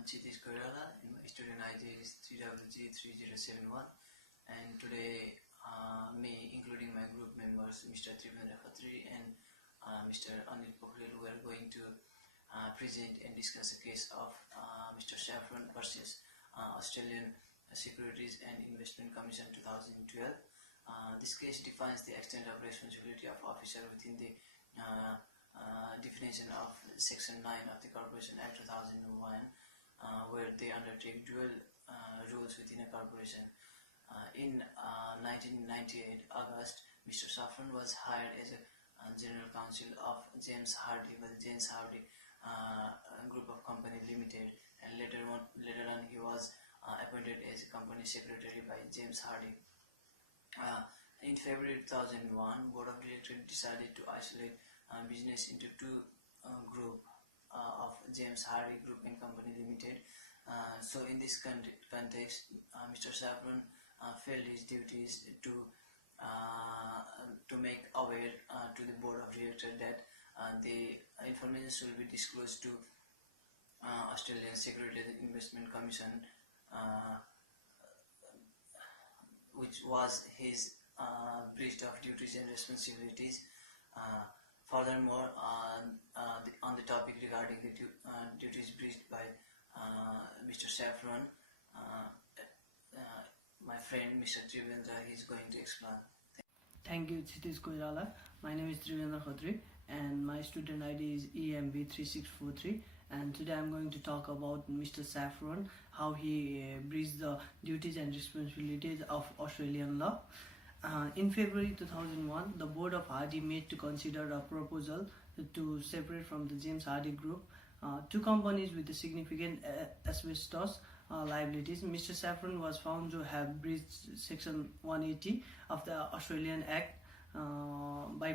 And my student ID is 3WG3071, and today me, including my group members Mr. Trivendra Khatri and Mr. Anil Pokhrel, we are going to present and discuss a case of Mr. Shafron versus Australian Securities and Investment Commission 2012. This case defines the extent of responsibility of officer within the definition of Section 9 of the Corporation Act 2001, where they undertake dual roles within a corporation. In 1998 August, Mr. Shafron was hired as a General Counsel of James Hardie by the James Hardie Group of Company Limited, and later on he was appointed as a Company Secretary by James Hardie. In February 2001, Board of Directors decided to isolate business into two groups of James Hardie Group and Company Limited. So in this context, Mr. Shafron failed his duties to make aware to the Board of Directors that the information should be disclosed to Australian Securities and Investment Commission, which was his breach of duties and responsibilities. Furthermore, on the topic regarding the duties breached by Mr. Shafron, my friend Mr. Trivendra is going to explain. Thank you, Chitish Koirala. My name is Trivendra Khatri and my student ID is EMB3643, and today I'm going to talk about Mr. Shafron, how he breached the duties and responsibilities of Australian law. In February 2001, the Board of Hardie made to consider a proposal to separate from the James Hardie Group two companies with significant asbestos liabilities. Mr. Shafron was found to have breached Section 180 of the Australian Act by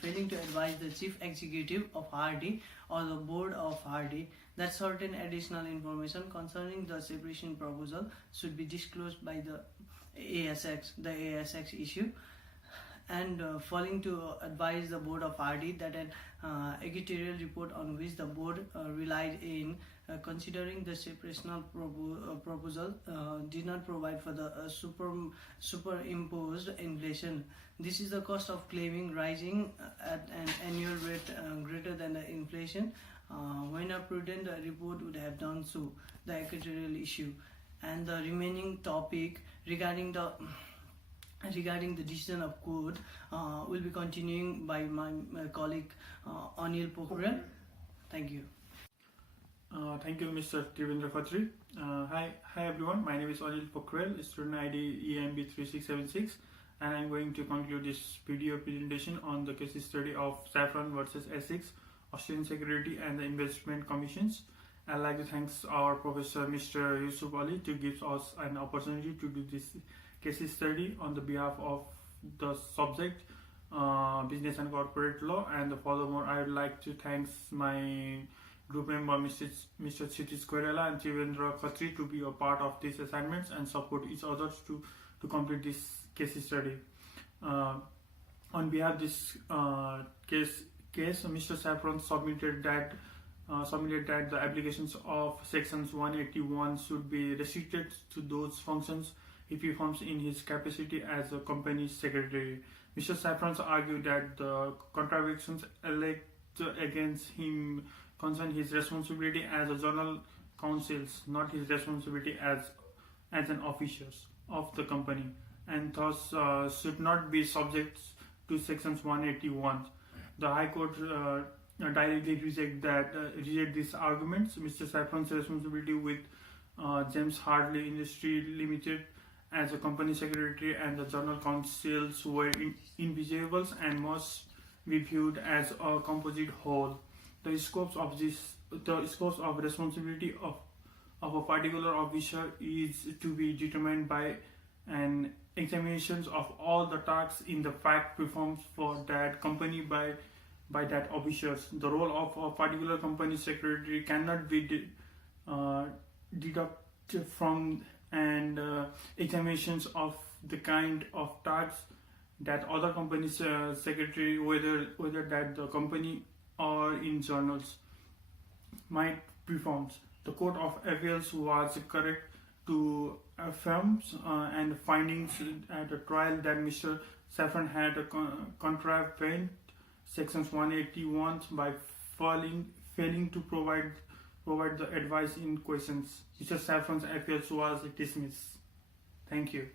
failing to advise the Chief Executive of Hardie or the Board of Hardie that certain additional information concerning the separation proposal should be disclosed by the ASX issue, and failing to advise the Board of Hardie that an editorial report on which the board relied in considering the separational proposal did not provide for the superimposed inflation. This is the cost of claiming rising at an annual rate greater than the inflation when a prudent report would have done so. The editorial issue and the remaining topic regarding the decision of court will be continuing by my colleague Anil Pokhrel. Thank you. Thank you, Mr. Trivendra Khatri. Hi everyone. My name is Anil Pokhrel, student ID EMB3676, and I'm going to conclude this video presentation on the case study of Shafron versus asic, Australian Security and the Investment Commissions. I'd like to thank our professor, Mr. Yusuf Ali, to give us an opportunity to do this case study on the behalf of the subject business and corporate law. And furthermore, I would like to thank my group member Mr. Chitish Koirala and Trivendra Khatri to be a part of these assignments and support each other to complete this case study. On behalf of this case, Mr. Shafron submitted that the applications of sections 181 should be restricted to those functions he performs in his capacity as a company secretary. Mr. Shafron argued that the contradictions alleged against him concern his responsibility as a general counsel, not his responsibility as an officer of the company, and thus should not be subject to sections 181. The High Court directly reject these arguments. Mr. Shafron's responsibility with James Hardie Industry Limited as a company secretary and the general counsels were invisible and must be viewed as a composite whole. The scopes of responsibility of a particular officer is to be determined by an examination of all the tasks in the fact performed for that company by that officers. The role of a particular company secretary cannot be deducted from and examinations of the kind of tasks that other companies secretary, whether that the company or in journals, might perform. The Court of Appeals was correct to affirm and findings at a trial that Mr. Shafron had contravened sections 181 by failing to provide the advice in questions. Mr. Shafron's appeals was dismissed. Thank you.